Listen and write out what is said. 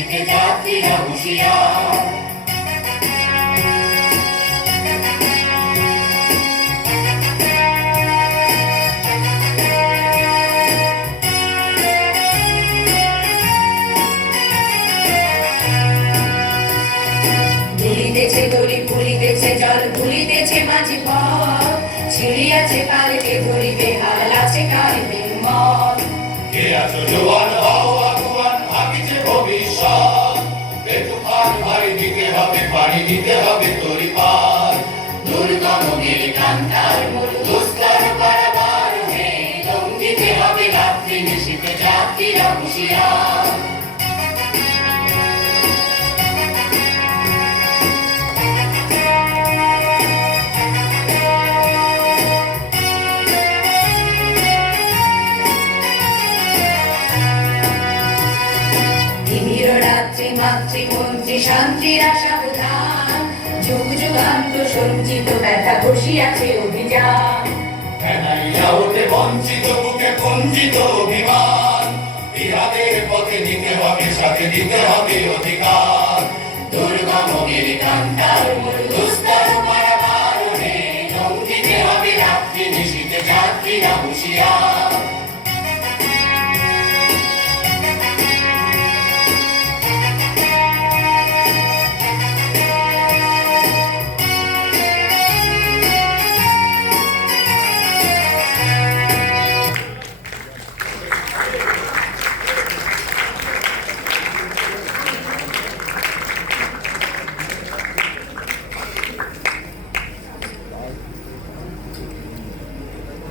নিশীথে যাত্রীরা হুঁশিয়ার। ভুলিতেছে দড়ি, ভুলিতেছে জল, ভুলিতেছে মাঝি পথ, ছিড়িয়াছে কালকে ধরিবে, হাল আছে কাল নির্মল। কে আছো জোয়ান, হও আগুয়ান, আকিছে ভবিষ্যৎ। এ তুফান ভাই দিতে হবে, পানি দিতে হবে তরি পার। দুর্গম গিরিকান্তার মূল দুষ্কর পারাবার হে, দম দিতে হবে রাত্রি নিশীথে যাত্রীরা হুঁশিয়ার। রাত্রি মাতৃমন্ত্রী শান্তির আশা প্রধান, যুগ যুগান্ত সঞ্চিত ব্যথা বসিয়াছে অভিযান। ফেনাইয়া ওঠে বঞ্চিত বুকে পঞ্জিত অভিমান। ইহাদের পথে দিতে হবে, সাথে দিতে হবে অধিকার। দুর্গম গিরিকান্তার মূল দুষ্কর